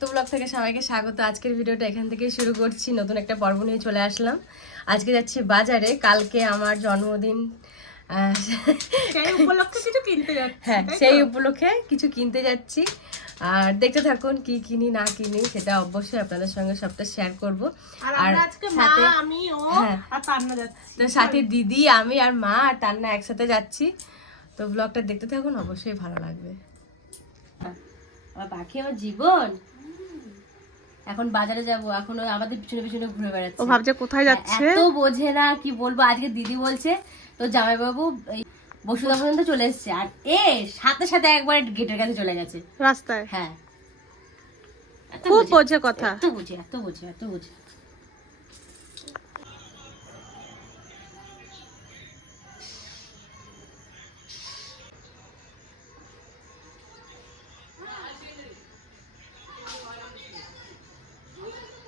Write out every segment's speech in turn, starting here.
রক্ত ব্লগ থেকে সবাইকে স্বাগত। আজকের ভিডিওটা এখান থেকেই শুরু করছি। নতুন একটা পর্ব নিয়ে চলে আসলাম। আজকে যাচ্ছি বাজারে, কালকে আমার জন্মদিন, সেই উপলক্ষে কিছু কিনতে যাচ্ছি। হ্যাঁ সেই উপলক্ষে কিছু কিনতে যাচ্ছি। আর দেখতে থাকুন কি কিনি না কিনি, সেটা অবশ্যই আপনাদের সঙ্গে সবটা শেয়ার করব। আর আজকে মা, আমি, ও আর তান্না যাচ্ছি। তো সাথে দিদি, আমি আর মা আর তান্না একসাথে যাচ্ছি। তো ব্লগটা দেখতে থাকুন, অবশ্যই ভালো লাগবে। আমার পাখি আমার জীবন। এখন বাজারে যাব, এখন আমাদের পিছনে পিছনে ঘুরে বেড়াচ্ছে। ও ভাবছে কোথায় যাচ্ছে, এত বোঝে না কি বলবো। আজকে দিদি বলছে তো জামাইবাবু এই বসুন্ধরা পর্যন্ত চলে এসেছে, আর সাথে সাথে একবার গেটের কাছে চলে গেছে রাস্তায়। হ্যাঁ, খুব বোঝে কথা, এত বোঝে এত বোঝে এত বোঝে।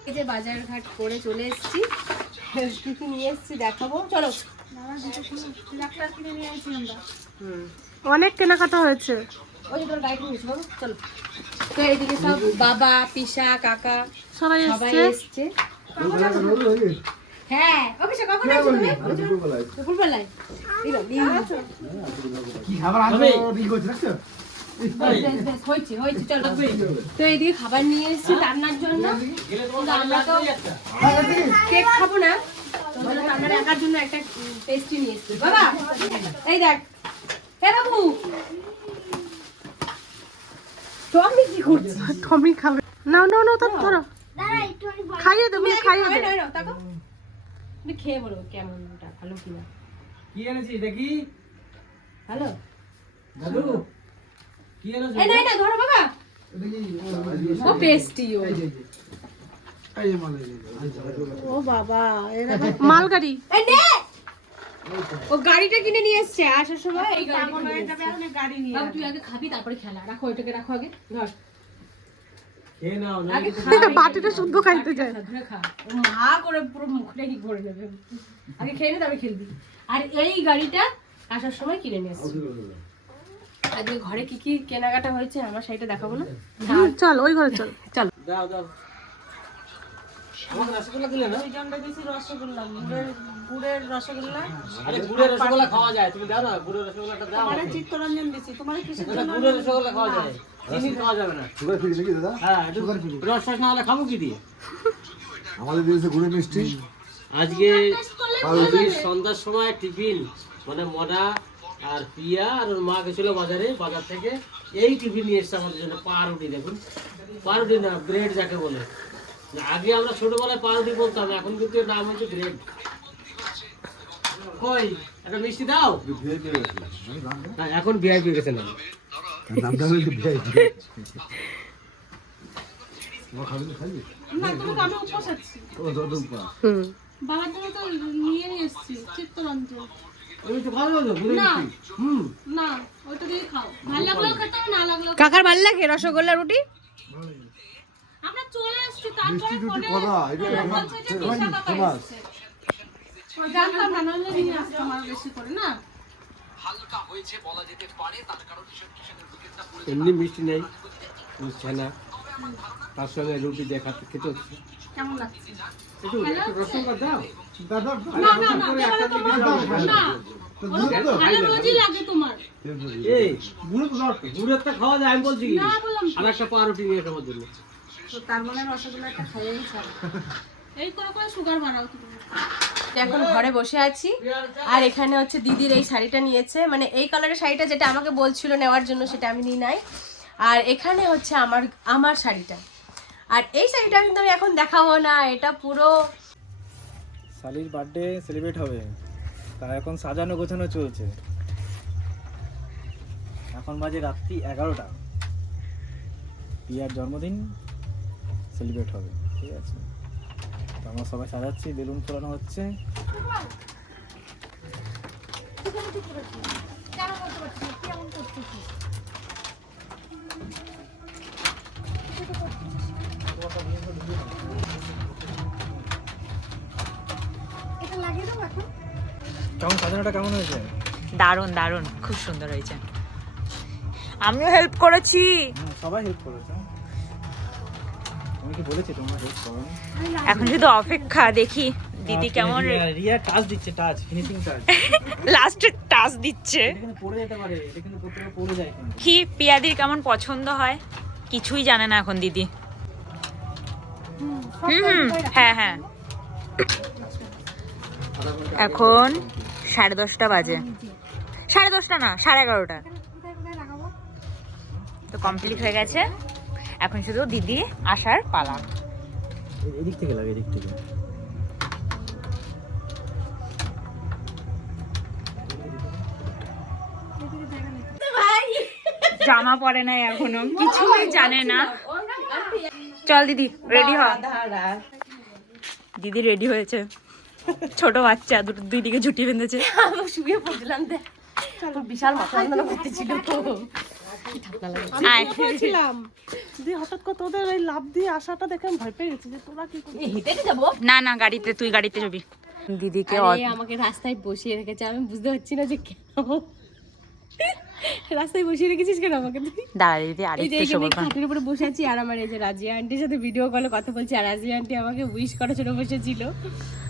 এই যে বাজার ঘাট করে চলে এসেছি, টিফিন নিয়ে এসেছি, দেখাবো। চলো। অনেক কেনাকাটা হয়েছে। ওই যে তোর গাড়িটা নিয়েছি বাবু, চলো। তো এইদিকে সব বাবা, পিসা, কাকা সবাই এসছে। হ্যাঁ, ওকে সে কখন আসছো তুমি? দুপুরবেলায়। কি খাবার আনছো? বিল করছ রাখছো? হয়েছে, চলো। তো এইদিকে খাবার নিয়ে এসেছি রান্নার জন্য। আমরা তো কেক খাবো না, তো আমরা একার জন্য একটা পেস্ট্রি নিয়ে এসেছি। বাবা এই দেখ, এ বাবু টমি কি করছিস? টমি খাবে। নাও নাও নাও, তার ধরো, খাইয়ে দেবো, খাইয়ে দে। তুমি খেয়ে বলো কেমনটা, ভালো কিনা। কি এনেছিস দেখি? ভালো দাদু কি এনেছিস? এই না ধরো বাবা, ও পেস্ট্রি। ও এই যে মাল, ও বাবা, এরকম মালগাড়ি। এই নে, ও গাড়িটা কিনে নিয়ে এসেছে আসার সময়। এই গাড়ি নিয়ে বাবু তুই আগে খাবি, তারপরে খেলা। রাখো এটাকে, রাখো আগে, ধর খেয়ে নাও না। আগে খা। বাটিটা শুদ্ধ খাইতে যায়। ধরে খা, ও মা করে পুরো মুখটা কি করে নেবে। আগে খেয়ে নে, তারপরে খেলবি। আর এই গাড়িটা আসার সময় কিনে নিয়ে এসেছে। আজকে ঘরে কি কি কেনাকাটা হয়েছে আমার শাড়িটা দেখাবো না? চল ওই ঘরে চল। চল। দাও দাও। আমাকে রসগোল্লা দিলে না? রসগোল্লা, গুড়ের রসগোল্লা। আরে গুড়ের রসগোল্লা খাওয়া যায়, তুমি দাও না গুড়ের রসগোল্লাটা দাও। মানে চিত্তরঞ্জন দিছি, তোমার কিসের এটা জন্য? গুড়ের রসগোল্লা খাওয়া যায়, চিনি খাওয়া যাবে না। সুগার ফ্রি নাকি দাদা? হ্যাঁ, রস না হলে খাবো কি দিয়ে? আমাদের দিয়েছে গুড়ের মিষ্টি। আজকে সন্ধ্যার সময় টিফিন মানে মডা আর পিয়া আর ওর মা গেছিল বাজার থেকে এই টিফিন নিয়ে এসছে আমাদের জন্য। পাউরুটি, দেখুন পাউরুটি না, ব্রেড যাকে বলে। আগে আমরা ছোটবেলায় পাউরুটি বলতাম, এখন কিন্তু এর নাম হচ্ছে ব্রেড। কই একটা মিষ্টি দাও। না, এখন ভিআইপি গেছে না। নামটা হলো ভিআইপি। না, তুমি তো আমি উপোস আছি। ও দাদু পা। বাবার জন্য তো নিয়ে এসেছি চিত্তরঞ্জন। ওই তো ভালো হলো গুড়ের না। মিষ্টি। না, ওইটা দিয়ে খাও, ভালো লাগলেও খেতে হবে, না লাগলেও। কাকার ভালো লাগে রসগোল্লা রুটি? আমরা চলে আসছি, তারপরে মিষ্টি টুটি পরে কলা এটা বলছে যে দিশা কাকা ফেমাস। এসেছে। জানতাম না, নাহলে নিয়ে আসতাম আর বেশি করে না। এমনি মিষ্টি নেই, ছানা তার সঙ্গে রুটি দিয়ে খেতে হচ্ছে। কেমন লাগছে? একটু রসগোল্লা দাও। দাদা না না না, না, ভালো রোজই লাগে তোমার। এই গুড়েরটা খাওয়া যায়, আমি বলছি কি না বললাম তো। আর একটা পাউরুটি নিয়ে খাবার জন্য। তো তার মানে রসগোল্লা একটা খাইয়েই ছাড়ো। এই করে করে সুগার বাড়াও তুমি। এখন ঘরে বসে আছি, আর এখানে হচ্ছে দিদির এই শাড়িটা নিয়েছে, মানে এই কালারের শাড়িটা যেটা আমাকে বলছিল নেওয়ার জন্য, সেটা আমি নিই নাই। আর এখানে হচ্ছে আমার শাড়িটা, আর এই শাড়িটা কিন্তু আমি এখন দেখাবো না, এটা পুরো শালির বার্থডে সেলিব্রেট হবে, তা এখন সাজানো গোছানো চলছে। এখন বাজে রাত্রি 11টা, পিয়ার জন্মদিন সেলিব্রেট হবে, ঠিক আছে? তো আমরা সবাই সাজাচ্ছি, বেলুন ফোলানো হচ্ছে। কেমন সাজানোটা কেমন হয়েছে? দারুণ দারুণ, খুব সুন্দর হয়েছে। আমিও হেল্প করেছি। সবাই হেল্প করেছে। তুমি কি বলেছি তোমরা হেল্প করো না? এখন শুধু অপেক্ষা, দেখি দিদি কেমন রিয়া টাচ দিচ্ছে, টাচ ফিনিশিং টাচ। লাস্টে টাচ দিচ্ছে। এটা কিন্তু পড়ে যেতে পারে, এটা কিন্তু প্রত্যেকটা পড়ে যায় কিন্তু। কি পিয়াদির কেমন পছন্দ হয় কিছুই জানে না এখন দিদি। হ্যাঁ হ্যাঁ, এখন 10:30 বাজে, 10:30 না 11:30 তো কমপ্লিট হয়ে গেছে। এখন শুধু দিদি আসার পালা। এদিক থেকে লাগে, এদিক থেকে। জামা পরে নাই এখনো, কিছুই জানে না। চল দিদি রেডি হ। দিদি রেডি হয়েছে, ছোট বাচ্চা দুই দিকে ঝুটি বেঁধেছে। আমি শুয়ে পড়ছিলাম, দেখ বিশাল মাথা যন্ত্রণা করতেছিল। আয়। ছিলাম দিয়ে হঠাৎ করে তোদের ওই লাভ দিয়ে আসাটা দেখে আমি ভয় পেয়ে গেছি যে তোরা কি করছিস। হেঁটে হেঁটে যাবো। না না গাড়িতে, তুই গাড়িতে যাবি। দিদিকে আরে আমাকে রাস্তায় বসিয়ে রেখেছে, আমি বুঝতে পারছি না যে কেন রাস্তায় বসিয়ে রেখেছিস কেন আমাকে তুই? দাঁড়া দিদি এই যে আরেকটু এখানে সবর। খাটের উপরে বসে আছি, আর আমার এই যে রাজিয়া আন্টির সাথে ভিডিও কলে কথা বলছি, আর রাজিয়া আন্টি আমাকে উইশ করার জন্য বসেছিল,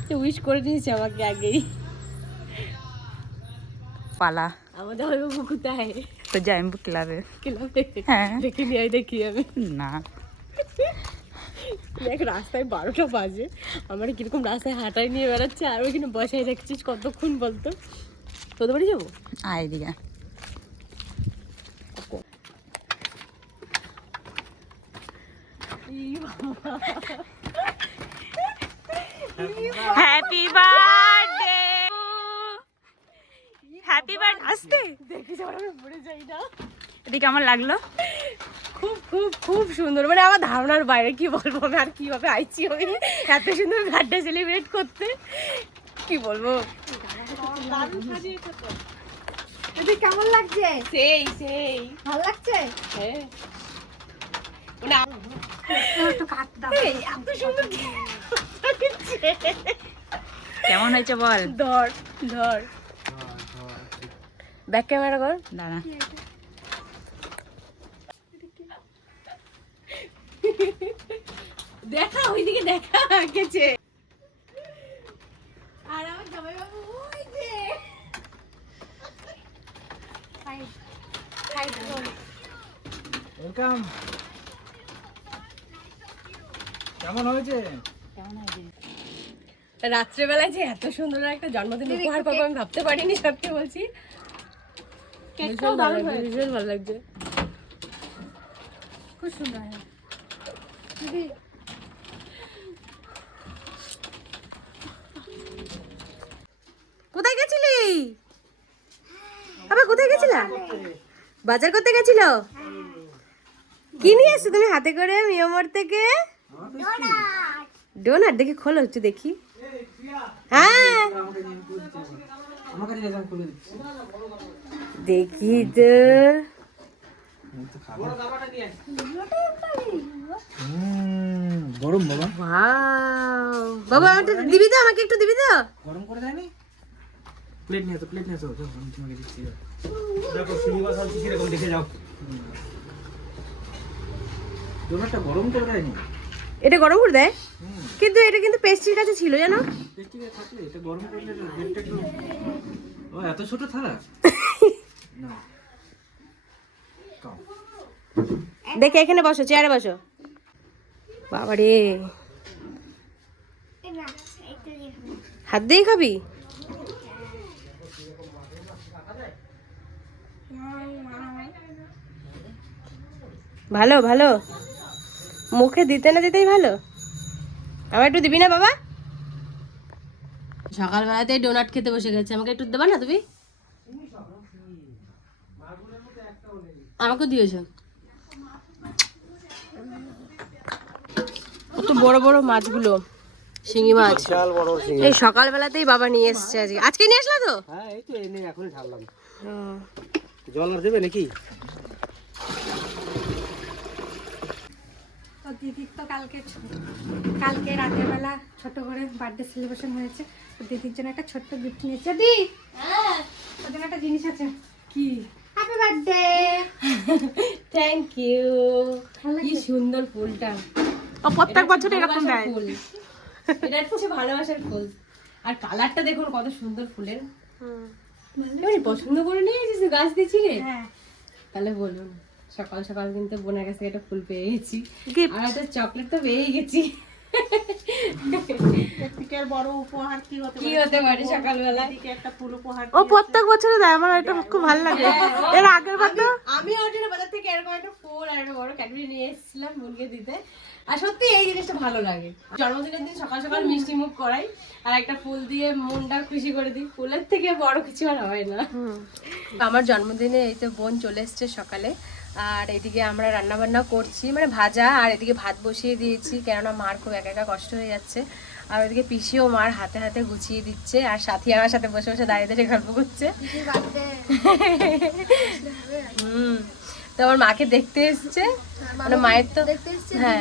তো উইশ করে দিয়েছে আমাকে আগেই। পালা আমাদের হইব কোথায়? তো জাইম্বু ক্লাবে। ক্লাবে? হ্যাঁ। দেখি নিয়ে দেখি আমি। না দেখ রাস্তায় 12টা বাজে, আমার কিরকম রাস্তায় হাঁটাই নিয়ে বেড়াচ্ছে, আর ওইখানে বসাই রাখছিস কতক্ষণ বলতো? তোদের বাড়ি যাবো? আয় দিকে। Happy birthday, happy birthday. আসতে দেখি যাবার আমি পড়ে যাই না। এদিকে কেমন লাগলো? খুব খুব খুব সুন্দর, মানে আমার ধারণার বাইরে। কি বলবো আমি, আর কিভাবে আইছি আমি এত সুন্দর বার্থডে সেলিব্রেট করতে, কি বলবো। দিদি কেমন লাগছে? সেই সেই ভালো লাগছে? হ্যাঁ, মানে এই এত সুন্দর কেমন হয়েছে বল? ধর ধর ব্যাক ক্যামেরা কর। দাঁড়া দেখা ওইদিকে দেখা গেছে, আর আমার জামাই বাবু ওই যে ওয়েলকাম। কেমন হয়েছে? রাত্রেবেলায় যে এত সুন্দর একটা জন্মদিন উপহার পাবো আমি ভাবতে পারিনি, সত্যি বলছি। ভীষণ ভালো লাগছে, ভীষণ ভালো লাগছে। খুব সুন্দর। কোথায় গেছিলি? আবার কোথায় গেছিলা? বাজার করতে গেছিল? কি নিয়ে এসছো তুমি হাতে করে মিয়ামর থেকে? ডোনাট। দেখি খোলো একটু দেখি। হ্যাঁ দেখি তো। গরম বাবা, ওয়াও বাবা, আমাকে দিবি তো, আমাকে একটু দিবি তো? গরম করে দেয়নি? প্লেট নিয়ে আসো, প্লেট নিয়ে আসো, আমি তোমাকে দিচ্ছি। দেখো শ্রীনিবাস আনছি কিরকম, দেখে যাও। ডোনাটটা গরম করে দেয়নি? এটা গরম করে দেয়, কিন্তু এটা কিন্তু পেস্ট্রির কাছে ছিল জানো। পেস্ট্রিতে থাকলে এটা গরম করলে ডেটটা একটু। ও এত ছোট থালা না। কাও। দেখে এখানে বসো, চেয়ারে বসো। বাবারে, হাত দিয়ে খাবি? ভালো ভালো, মুখে দিতে না দিতেই ভালো। আমার একটু দিবি না বাবা? সকালবেলাতেই ডোনাট খেতে বসে গেছে, আমাকে একটু দেবা না তুমি? আমাকে দিয়েছো কত বড় বড় মাছগুলো, শিঙি মাছ। এই সকালবেলাতেই বাবা নিয়ে এসছে আজকে। আজকে নিয়ে আসলো তো? হ্যাঁ এই তো এনে এখনই ঢাললাম। জল আর দেবে নাকি? তো দিদির তো কালকে রাতের বেলা ছোট করে বার্থডে সেলিব্রেশন হয়েছে, তো দিদির জন্য একটা ছোট্ট গিফট নিয়েছে। দি ওর জন্য একটা জিনিস আছে। কি? Happy birthday. Thank you. কি সুন্দর ফুলটা। ও প্রত্যেক বছর এরকম দেয়। ফুল এটা হচ্ছে ভালোবাসার ফুল। আর কালারটা দেখুন কত সুন্দর ফুলের। এবারে পছন্দ করে নিয়েছিস গাছ দিয়েছি রে? হ্যাঁ তাহলে বলুন, সকাল সকাল কিন্তু বোনের কাছ থেকে একটা ফুল পেয়ে গেছি, Gift. আর একটা চকলেট তো পেয়েই গেছি। বড় উপহার কি কি হতে পারে সকালবেলা? একটা ফুল উপহার ও প্রত্যেক বছরে দেয়, আমার এটা খুব ভালো লাগে। এর আগের বার তো আমি অর্জুনের বাজার থেকে এরকম একটা ফুল আর একটা বড় ক্যাডবেরি নিয়ে এসেছিলাম বোনকে দিতে। আর সত্যি এই জিনিসটা ভালো লাগে, জন্মদিনের দিন সকাল সকাল মিষ্টি মুখ করাই আর একটা ফুল দিয়ে মনটা খুশি করে দিই। ফুলের থেকে বড় কিছু আর হয় না। আমার জন্মদিনে এই তো বোন চলে এসছে সকালে, আর এদিকে আমরা রান্না বান্না করছি, মানে ভাজা, আর এদিকে ভাত বসিয়ে দিয়েছি, কেননা মার খুব একা একা কষ্ট হয়ে যাচ্ছে। আর ওইদিকে পিসিও মার হাতে হাতে গুছিয়ে দিচ্ছে, আর সাথী আমার সাথে বসে বসে দাঁড়িয়ে দাঁড়িয়ে গল্প করছে। তো আমার মাকে দেখতে এসছে, মানে মায়ের তো হ্যাঁ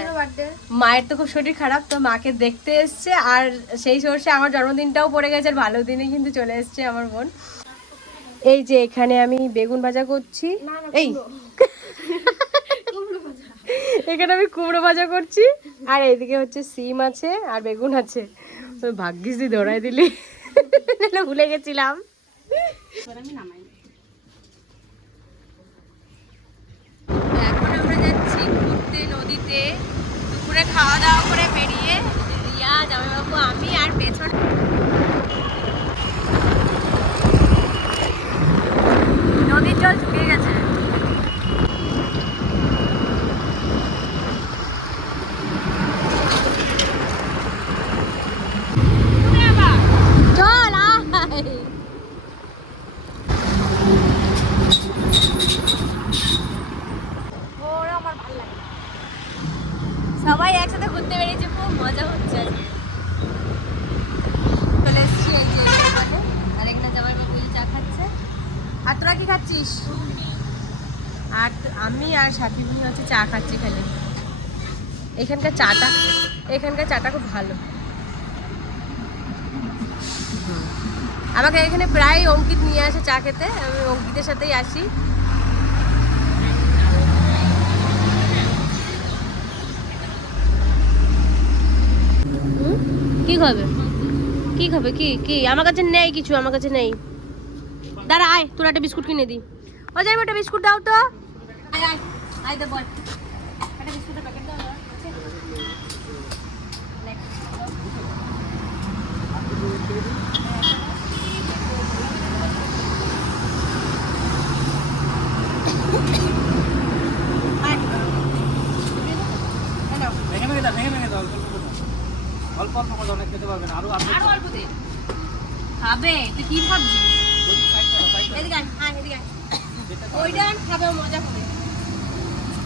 মায়ের তো খুব শরীর খারাপ, তো মাকে দেখতে এসছে। আর সেই সর্ষে আমার জন্মদিনটাও পড়ে গেছে, আর ভালো দিনে কিন্তু চলে এসছে আমার বোন। এই যে এখানে আমি বেগুন ভাজা করছি, এই এখানে আমি কুমড়ো ভাজা করছি, আর এইদিকে হচ্ছে সিম আছে আর বেগুন আছে। ভাগ্যিস দিয়ে ধরাই দিলি, ভুলে গেছিলাম। এখন আমরা যাচ্ছি ঘুরতে নদীতে, দুপুরে খাওয়া দাওয়া করে বেরিয়ে রিয়া, জামাইবাবু, আমি আর পেছন নদীর জল শুকিয়ে গেছে। চল আয়। সবাই একসাথে ঘুরতে বেরিয়েছে, খুব মজা হচ্ছে আজকে। চলে এসেছি এই যে দোকানে, আর এখানে জামাইবাবু চা খাচ্ছে। আর তোরা কি খাচ্ছিস? আর আমি আর সাথী বোন হচ্ছে চা খাচ্ছি খালি। এখানকার চাটা খুব ভালো। আমাকে এখানে প্রায় অঙ্কিত নিয়ে আসে চা খেতে, আমি অঙ্কিতের সাথেই আসি। কি খাবে? কি খাবে? কি কি? আমার কাছে নেই কিছু, আমার কাছে নেই। দাঁড়া, আয় তোর একটা বিস্কুট কিনে দিই। ও যাই, একটা বিস্কুট দাও তো। আয় আয় আয়, দে বল, একটা বিস্কুটের প্যাকেট দাও। অল্প অল্প করে অনেক খেতে পারবেন, আরো আরো অল্প দে। খাবে? তুই কি ভাবছিস? এদিকে আয়, আয় এদিকে আয়। ওইটা খাবে, মজা করে।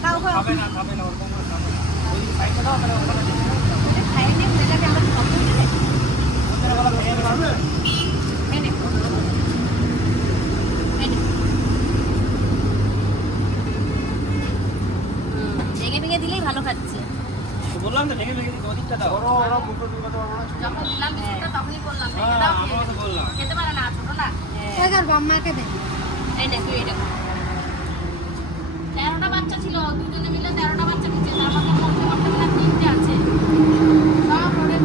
খাও খাও। খাবে না ওরকম করে খাবে না। ওই সাইডটা দাও, তাহলে ওখানে খাই নে, মেলাকে আমার খাবো না রে। ওখানে বলা খেয়ে পারবে। এই নে। এই নে। ভেঙে ভেঙে দিলেই ভালো খাচ্ছে। তো বললাম তো ভেঙে ভেঙে দিতে, ওদিকটা দাও। ওরা বুটো দিতে পারবে না। যখন দিলাম বিস্কুটটা তখনই বললাম, ভেঙে দাও, আমরাও তো বললাম। খেতে পারে না, ছোট না। এগার বাম্মাকে দে। এই নে, তুই এটা খা। 13টা বাচ্চা ছিল, দুজনে মিলে 13টা বাচ্চা নিচ্ছে, তার মধ্যে করতে করতে না 3টে আছে। সব রোডে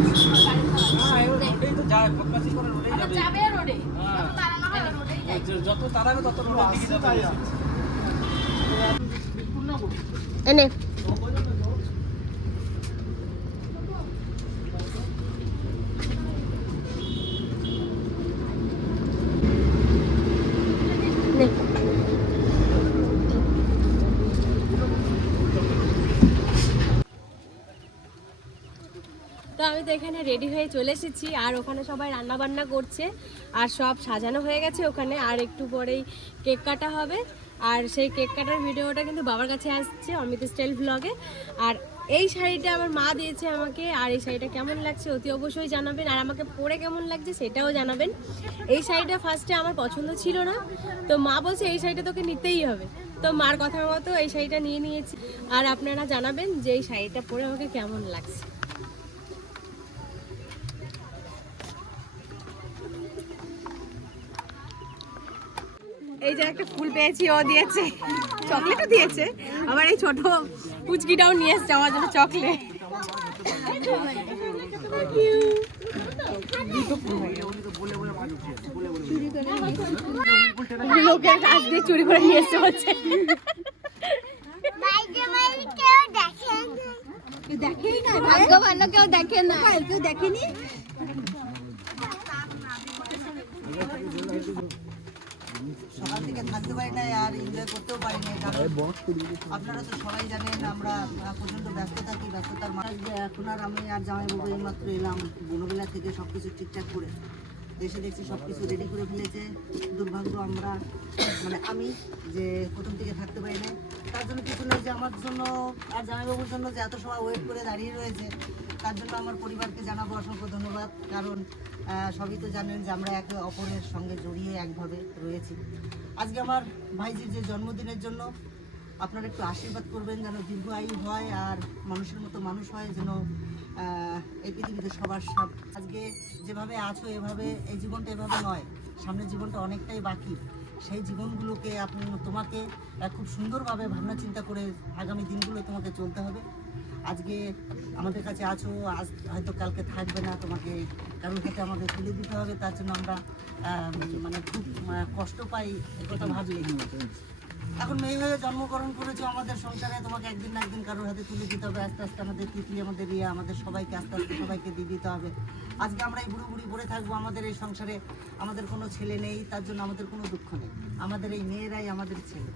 গাড়ি হ্যাঁ, ওটাই তো যায়, বদমাশি করে রোডেই যাবে। যাবে রোডে, যত তাড়ানো হয় রোডেই যায়। যত তাড়াবে তত রোডের দিকে যাবে। এনে তো আমি তো এখানে রেডি হয়ে চলে এসেছি, আর ওখানে সবাই রান্না বান্না করছে, আর সব সাজানো হয়ে গেছে ওখানে। আর একটু পরেই কেক কাটা হবে, আর সেই কেক কাটার ভিডিওটা কিন্তু বাবার কাছে আসছে অমিত স্টাইল ব্লগে। আর এই শাড়িটা আমার মা দিয়েছে আমাকে, আর এই শাড়িটা কেমন লাগছে অতি অবশ্যই জানাবেন, আর আমাকে পরে কেমন লাগছে সেটাও জানাবেন। এই শাড়িটা ফার্স্টে আমার পছন্দ ছিল না, তো মা বলছে এই শাড়িটা তোকে নিতেই হবে, তো মার কথা মতো এই শাড়িটা নিয়ে নিয়েছি। আর আপনারা জানাবেন যে এই শাড়িটা পরে আমাকে কেমন লাগছে। এই যে একটা ফুল পেয়েছি, ও দিয়েছে, চকলেটও দিয়েছে, আবার এই ছোট পুচকিটাও নিয়ে এসছে আমার জন্য চকলেট। লোকের কাছ দিয়ে চুরি করে নিয়ে এসে হচ্ছে। ভাগ্যবান না, কেউ দেখে না, কেউ দেখেনি। সকাল থেকে থাকতে পারি না আর এনজয় করতেও পারি না, কারণ আপনারা তো সবাই জানেন আমরা প্রচণ্ড ব্যস্ত থাকি। ব্যস্ততার মাঝে এখন আর আমি আর জামাইবাবু এইমাত্র এলাম বনবেলা থেকে সব কিছু ঠিকঠাক করে। এসে দেখছি সব কিছু রেডি করে ফেলেছে। দুর্ভাগ্য আমরা মানে আমি যে প্রথম থেকে থাকতে পারি না, তার জন্য কিছু নেই যে আমার জন্য আর জামাইবাবুর জন্য যে এত সময় ওয়েট করে দাঁড়িয়ে রয়েছে, তার জন্য আমার পরিবারকে জানাবো অসংখ্য ধন্যবাদ। কারণ সবই তো জানেন যে আমরা একে অপরের সঙ্গে জড়িয়ে একভাবে রয়েছি। আজকে আমার ভাইজির যে জন্মদিনের জন্য আপনারা একটু আশীর্বাদ করবেন যেন দীর্ঘ আয়ু হয় আর মানুষের মতো মানুষ হয়, যেন এই পৃথিবীতে সবার আজকে যেভাবে আছো এভাবে এই জীবনটা এভাবে নয়, সামনের জীবনটা অনেকটাই বাকি। সেই জীবনগুলোকে তোমাকে খুব সুন্দরভাবে ভাবনা চিন্তা করে আগামী দিনগুলো তোমাকে চলতে হবে। আজকে আমাদের কাছে আছো, আজ হয়তো কালকে থাকবে না, তোমাকে কারোর কাছে আমাদের তুলে দিতে হবে। তার জন্য আমরা মানে খুব কষ্ট পাই একথা ভাবলে। এখন মেয়ে হয়ে জন্মগ্রহণ করেছো আমাদের সংসারে, তোমাকে একদিন না একদিন কারোর হাতে তুলে দিতে হবে। আস্তে আস্তে আমাদের তিতলি, আমাদের রিয়া, আমাদের সবাইকে আস্তে আস্তে সবাইকে দিয়ে দিতে হবে। আজকে আমরা এই বুড়ো বুড়ি পড়ে থাকবো, আমাদের এই সংসারে আমাদের কোনো ছেলে নেই, তার জন্য আমাদের কোনো দুঃখ নেই। আমাদের এই মেয়েরাই আমাদের ছেলে।